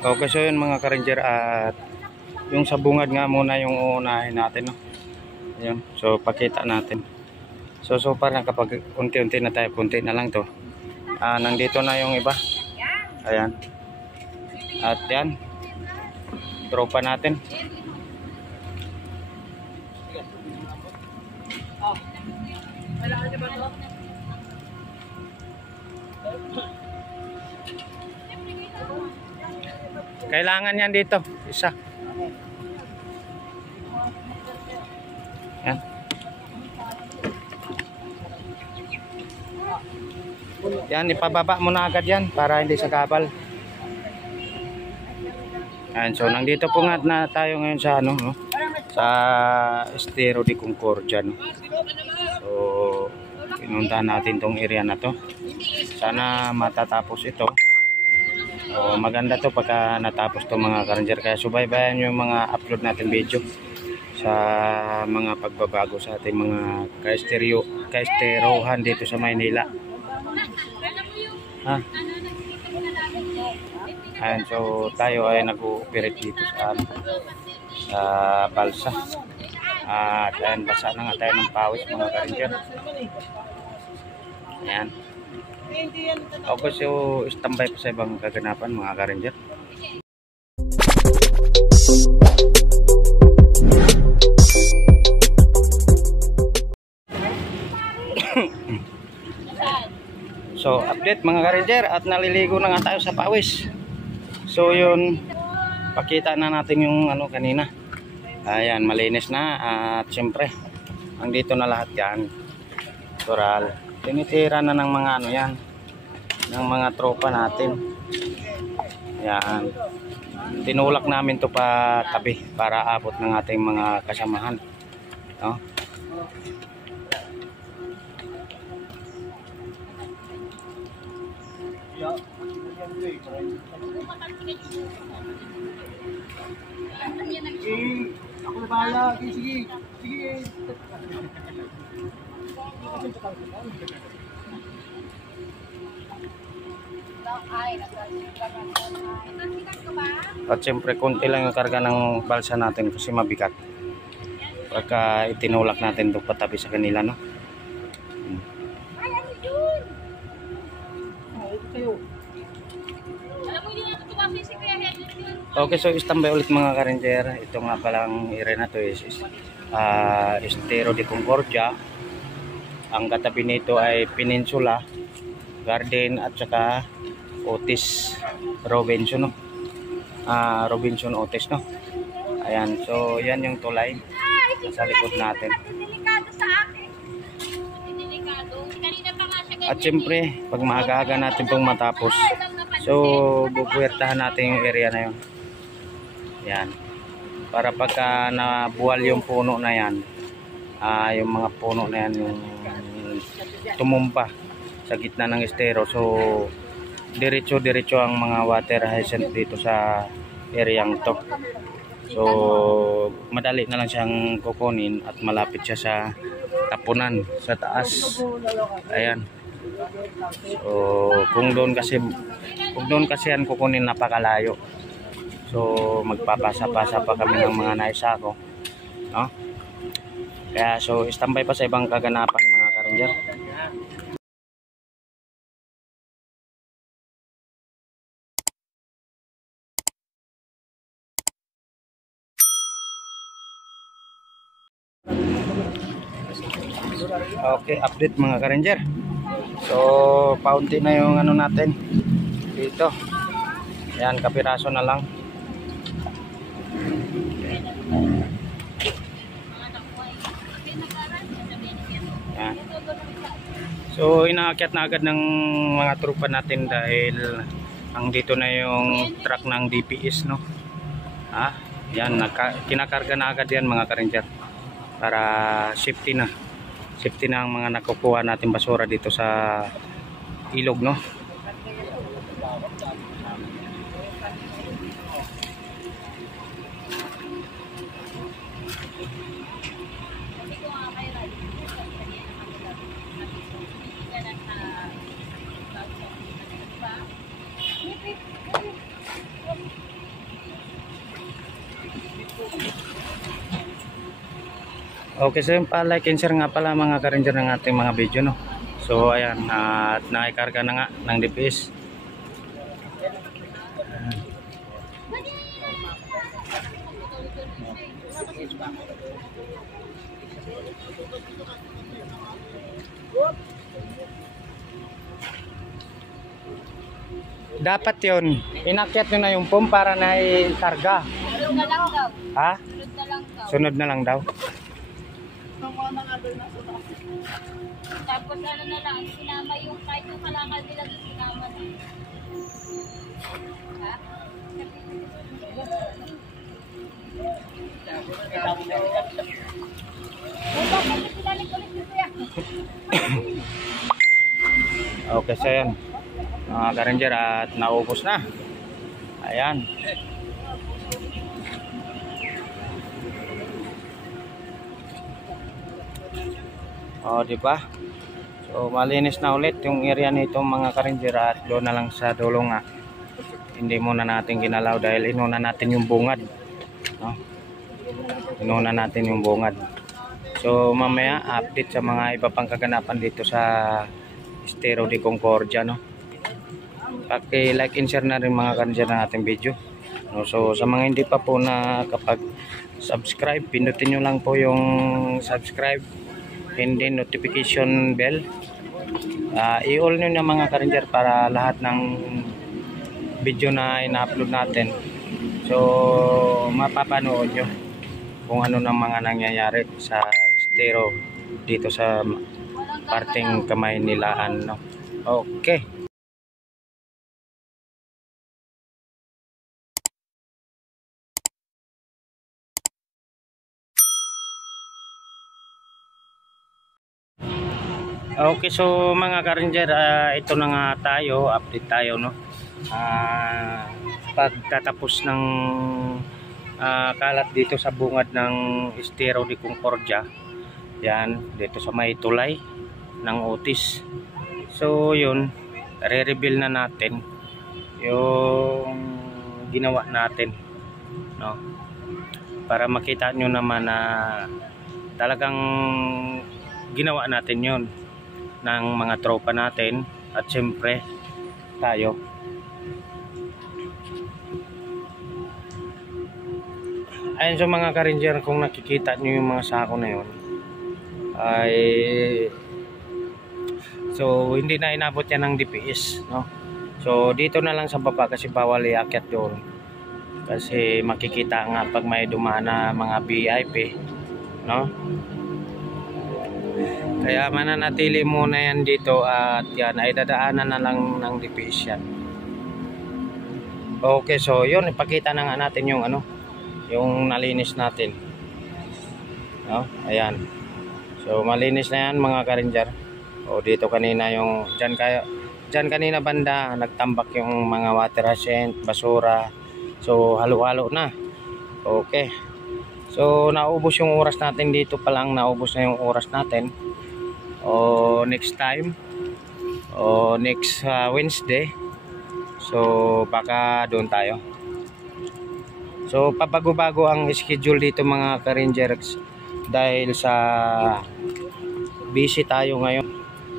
Okay, so yun mga ka-ranger, at yung sa bungad nga muna yung uunahin natin, no? Ayun, so pakita natin. So parang kapag unti-unti na tayo, kunti na lang to. Nandito na yung iba. Ayan. At yan, tropa natin. Kailangan yan dito, isa. Yan. Yan, ipababa mo na agad yan para hindi sagabal. Yan, so nandito po nga na tayo ngayon sa ano, no? Sa Estero de Concordia, no? So pinuntahan natin tong area na to. Sana matatapos ito. So maganda to pagka natapos to mga ka-ranger, kaya subaybayan yung mga upload natin video sa mga pagbabago sa ating mga kaesterohan dito sa Maynila. Ayan, so tayo ay nag-ooperate dito sa balsa. At ayan, basa na nga tayo ng pawis mga ka-ranger. Ayan. Okay, so standby pa sa ibang kaganapan mga ka-ranger. So update mga ka-ranger, at naliligo na nga tayo sa pawis. So yun, pakita na natin yung ano kanina. Ayan, malinis na, at siyempre andito na lahat yan. Natural. Tinitira na ng mga ano yan, ng mga tropa natin. Yan, tinulak namin to pa tabi para abot ng ating mga kasamahan, no? Ako na bahala. Sige. At siyempre konti lang yung karga ng balsa natin kasi mabigat pagka itinulak natin ito patabi sa kanila, no? Okay, so standby ulit mga ka-ranger. Ito nga palang area na to is Estero de Concordia. Ang katabi nito ay Peninsula Garden at saka Otis Robinson, no? Robinson Otis, no? Ayan, so yan yung tulay sa likod natin. At siyempre pag maaga-aga natin itong matapos, so bubuwertahan natin yung area na yun. Yan, para pagka nabuwal yung puno na yan, yung mga puno na yan yung tumumpa sa gitna ng estero, so diretso ang mga water hyacinth dito sa areang to. So madali na lang siyang kukunin at malapit siya sa tapunan sa taas. Ayan, so kung doon kasi yan kukunin, napakalayo. So magpapasa-pasa pa kami ng mga naisako, no? Kaya so standby pa sa ibang kaganapan mga ka-ranger. Okay, update mga ka-ranger. So paunti na yung ano natin dito. Yan, kapiraso na lang. Yan. So inaakyat na agad ng mga tropa natin dahil ang dito na yung truck ng DPS, no? Yan, kinakarga na agad yan mga ka-ranger para safety na ang mga nakukuha natin basura dito sa ilog, no? Okay, so yung pa-like and share nga pala mga ka-ranger ng ating mga video, no. So ayan, at naikarga na nga ng DPS. Dapat yun, inakyat nyo na yung pump para na ikarga. Sunod na lang daw. Ha? Sunod na lang daw. Sunod na lang daw. Tapos ano na lang, sinama yung kahit yung kalakal nila sinama na. Ha? Okay, so yan mga ka-ranger, at naubos na. Ayan. O, di ba? So malinis na ulit yung area nito mga ka-ranger, at doon na lang sa dulo nga. Hindi muna natin ginalaw dahil inuna natin yung bungad, no? Inuna natin yung bungad. So mamaya update sa mga iba pang kaganapan dito sa Estero de Concordia, no? Paki-like and share na rin mga ka-ranger na ating video, no? So sa mga hindi pa po na kapag subscribe, pindutin nyo lang po yung subscribe and then notification bell. I-all nyo na mga ka-ranger para lahat ng video na ina-upload natin, so mapapanood nyo kung ano ng mga nangyayari sa Estero dito sa parting Kamaynilaan, no? Okay. Okay, so mga ka-ranger, ito na nga tayo, update tayo, no? Pagtatapos ng kalat dito sa bungad ng Estero de Concordia, yan, dito sa may tulay ng Otis. So yun, re-reveal na natin yung ginawa natin, no? Para makita nyo naman na talagang ginawa natin yun ng mga tropa natin, at syempre tayo. Ayun, so mga ka-ranger, kung nakikita nyo yung mga sako na yun, ay so hindi na inabot yan ng DPS, no? So dito na lang sa baba kasi bawal iakyat doon, kasi makikita nga pag may dumaan na mga VIP, no? Kaya mananatili muna yan dito, at yan ay dadaanan na lang ng DPS yan. Okay, so yun, ipakita na nga natin yung ano, yung nalinis natin, no? Ayan, so malinis na yan mga ka-ranger. O dito kanina yung dyan kanina banda nagtambak yung mga water hyacinth, basura, so halo-halo na. Okay, so naubos yung oras natin dito pa lang, naubos na yung oras natin. O next time, o next Wednesday, so baka doon tayo. So pabago-bago ang schedule dito mga ka-rangers dahil sa busy tayo ngayon,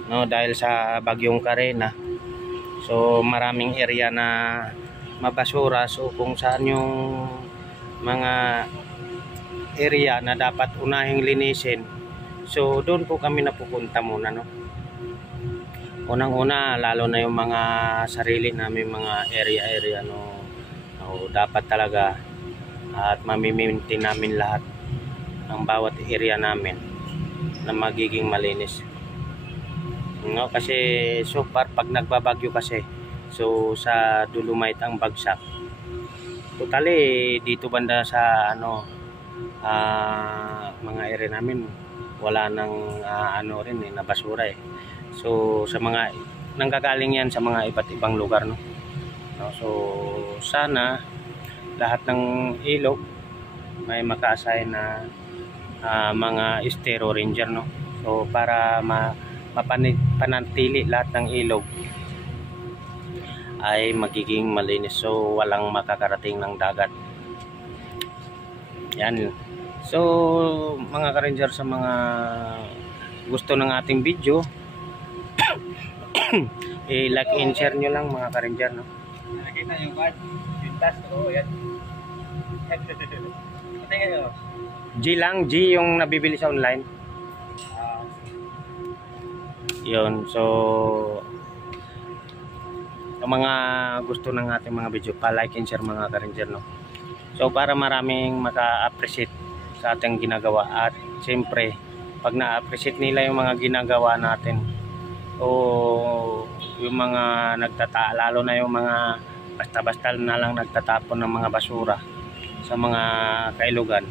no? Dahil sa bagyong Carena, so maraming area na mabasura. So kung saan yung mga area na dapat unahing linisin, so doon po kami napupunta muna, no? Unang-una, lalo na yung mga sarili namin mga area, no? So, dapat talaga at mamimaintain namin lahat ng bawat area namin na magiging malinis, no? Kasi so far pag nagbabagyo kasi, so sa Dolomite ang bagsak. Totally dito banda sa ano, mga area namin wala nang ano rin na basura eh. So sa mga nanggagaling yan sa mga iba't ibang lugar, no? So sana lahat ng ilog may maka-assign na mga Estero Ranger, no? So para mapanatili lahat ng ilog ay magiging malinis, so walang makakarating ng dagat. Yan, So mga ka-ranger, sa mga gusto ng ating video, i-like and share nyo lang mga ka-ranger, no? Nakita niyo ba? Pintas, oo, yan. Tingnan niyo. G lang, G yung nabibili sa online. Yun, so yung mga gusto ng ating mga video, pa-like and share mga ka-ranger, no? So para maraming maka-appreciate sa ating ginagawa, at siyempre pag na-appreciate nila yung mga ginagawa natin, o yung mga lalo na yung mga basta-basta na lang nagtatapon ng mga basura sa mga kailugan,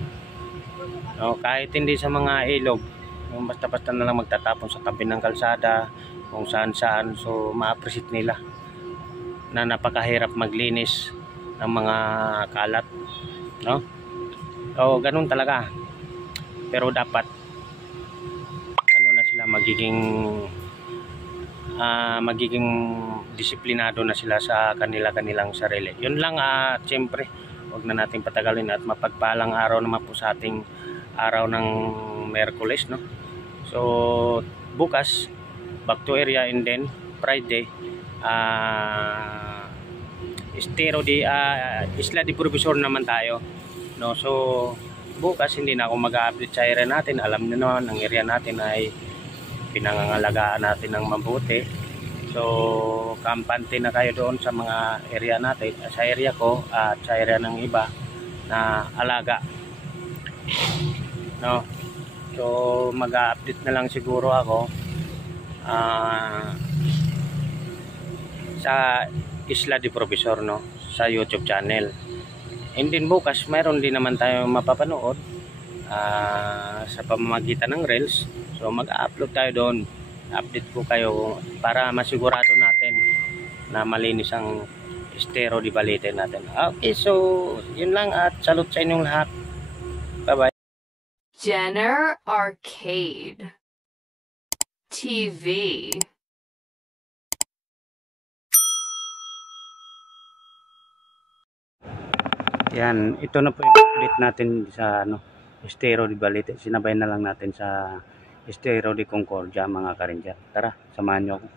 no? Kahit hindi sa mga ilog, yung basta-basta na lang magtatapon sa tabi ng kalsada, kung saan-saan, so ma-appreciate nila na napakahirap maglinis ng mga kalat, no? So ganun talaga, pero dapat ano na sila, magiging disiplinado na sila sa kanilang sarili. Yun lang, at siyempre huwag na natin patagalin, at mapagpalang araw naman po sa ating araw ng Miyerkules, no? So bukas back to area, and then Friday Isla de Profesor naman tayo, no? So bukas hindi na ako mag-update sa area natin. Alam niyo naman, ang area natin ay pinangangalagaan natin ng mabuti. So kampante na kayo doon sa mga area natin, sa area ko at sa area ng iba na alaga, no? So mag-update na lang siguro ako sa Isla de Profesor, no, sa YouTube channel. And then bukas mayroon din naman tayo mapapanood sa pamamagitan ng Reels. So mag-upload tayo doon, update ko kayo para masigurado natin na malinis ang estero di Balete natin. Okay, so yun lang, at salute sa inyong lahat. Bye bye. Jenner Arcade TV. Yan, ito na po yung update natin sa estero di Balete. Sinabay na lang natin sa estero di Concordia mga ka-ranger. Tara, samahan nyo ako.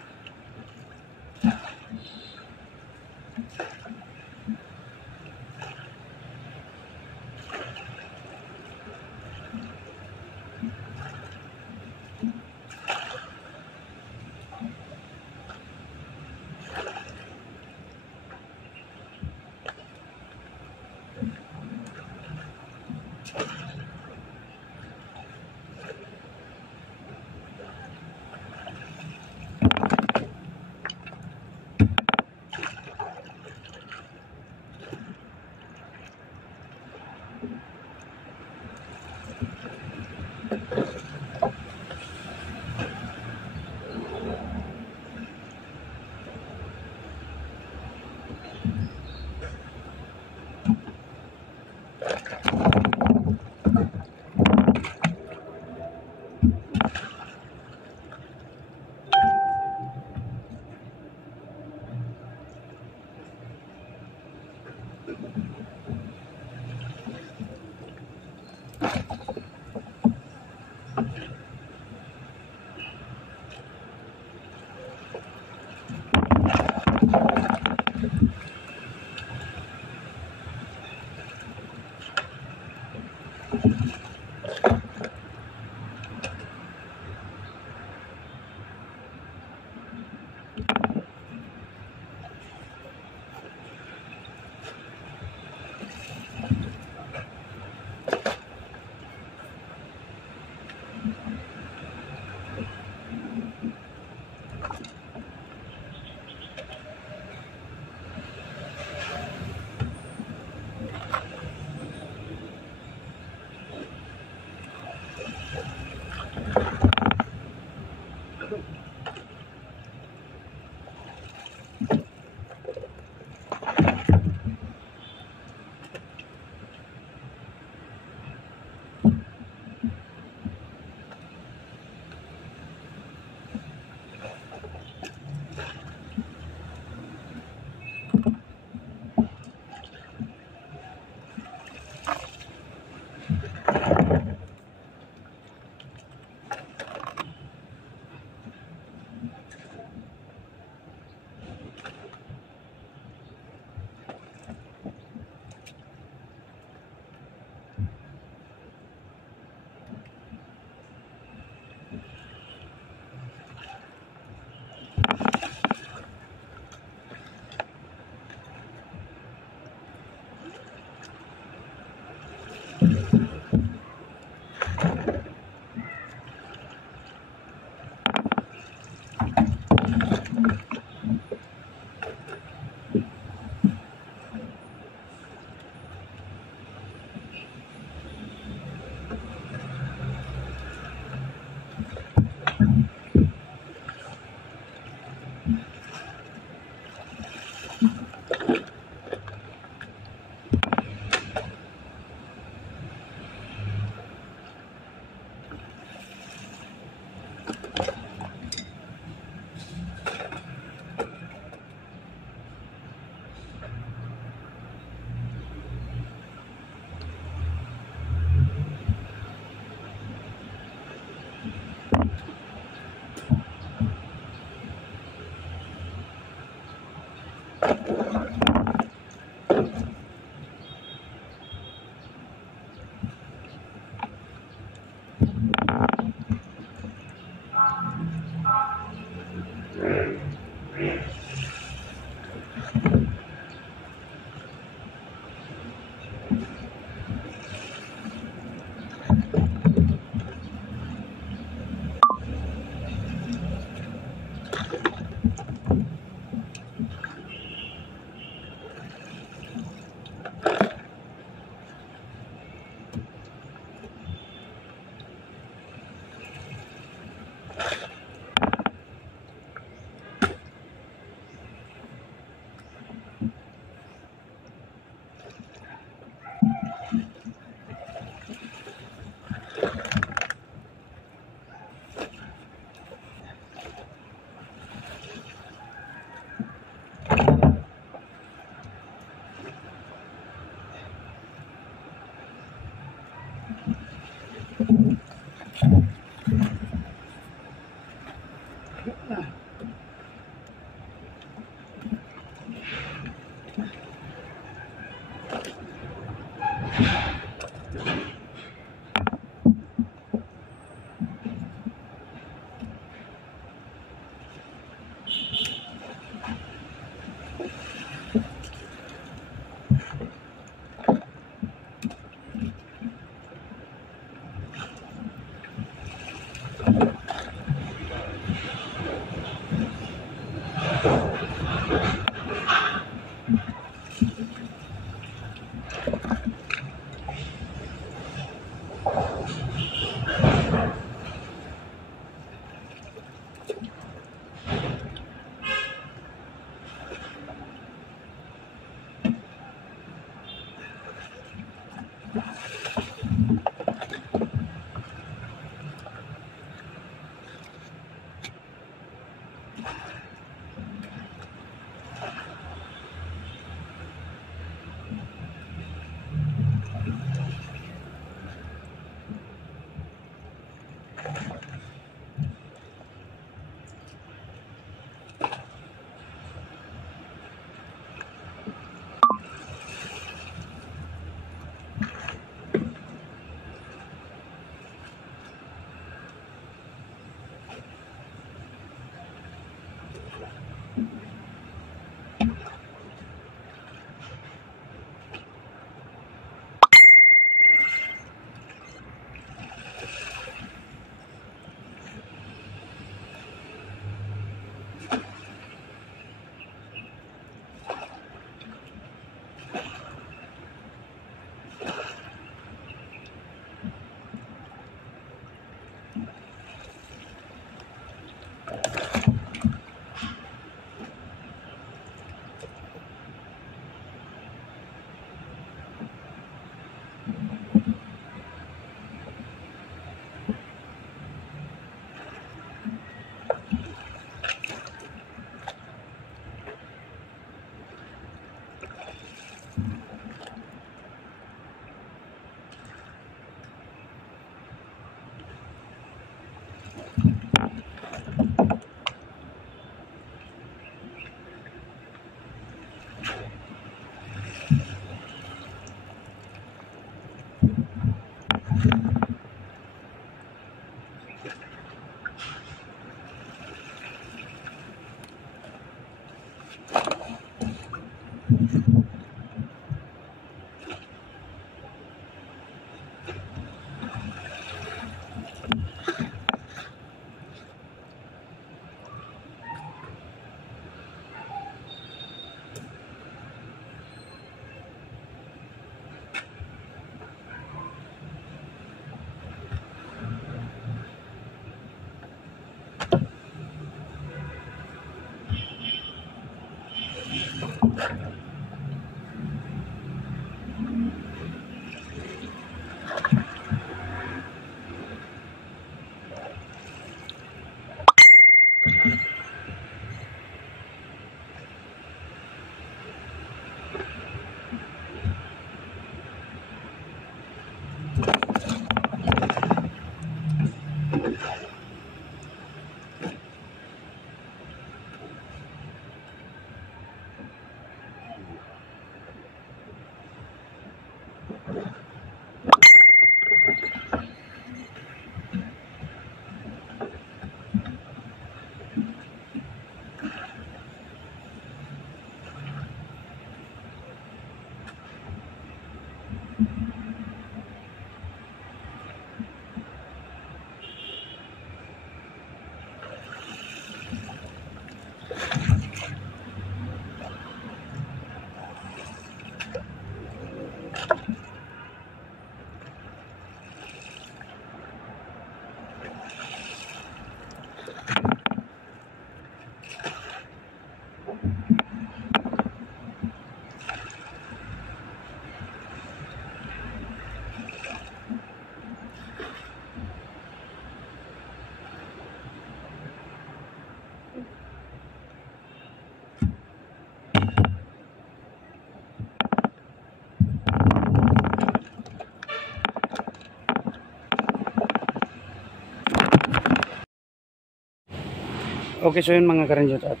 Okay, so yun mga ka-ranger, at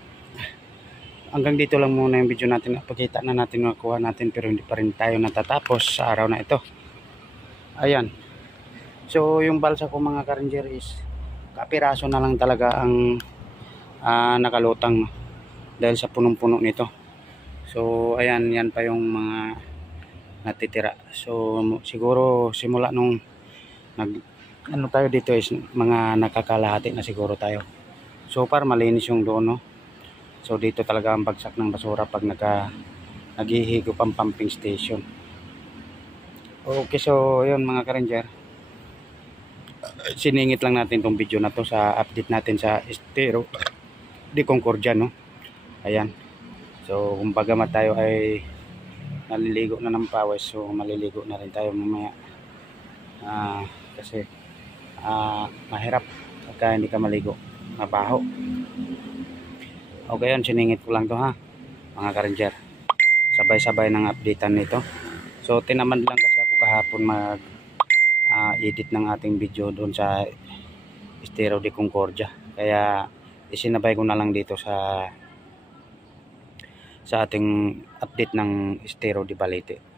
hanggang dito lang muna yung video natin. Napakita na natin nakuha natin, pero hindi pa rin tayo natatapos sa araw na ito. Ayan. So yung balsa ko mga ka-ranger is kapiraso na lang talaga ang nakalutang dahil sa punong-puno nito. So ayan, yan pa yung mga natitira. So siguro simula nung ano tayo dito is mga nakakalahati na siguro tayo. So far malinis yung doon, no? So dito talaga ang bagsak ng basura pag naghihigop ang pumping station. Okay, so yun mga ka-ranger, siningit lang natin tong video na to sa update natin sa Estero de Concordia, no? Ayan. So kumbaga tayo ay naliligo na ng pawis, so maliligo na rin tayo mamaya. Kasi mahirap pagka hindi ka maligo, mabaho. Okay, yun, siningit ko lang to ha mga ka-ranger, sabay-sabay ng updatean nito. So tinamad lang kasi ako kahapon mag edit ng ating video doon sa Estero de Concordia, kaya isinabay ko na lang dito sa ating update ng Estero de Balete.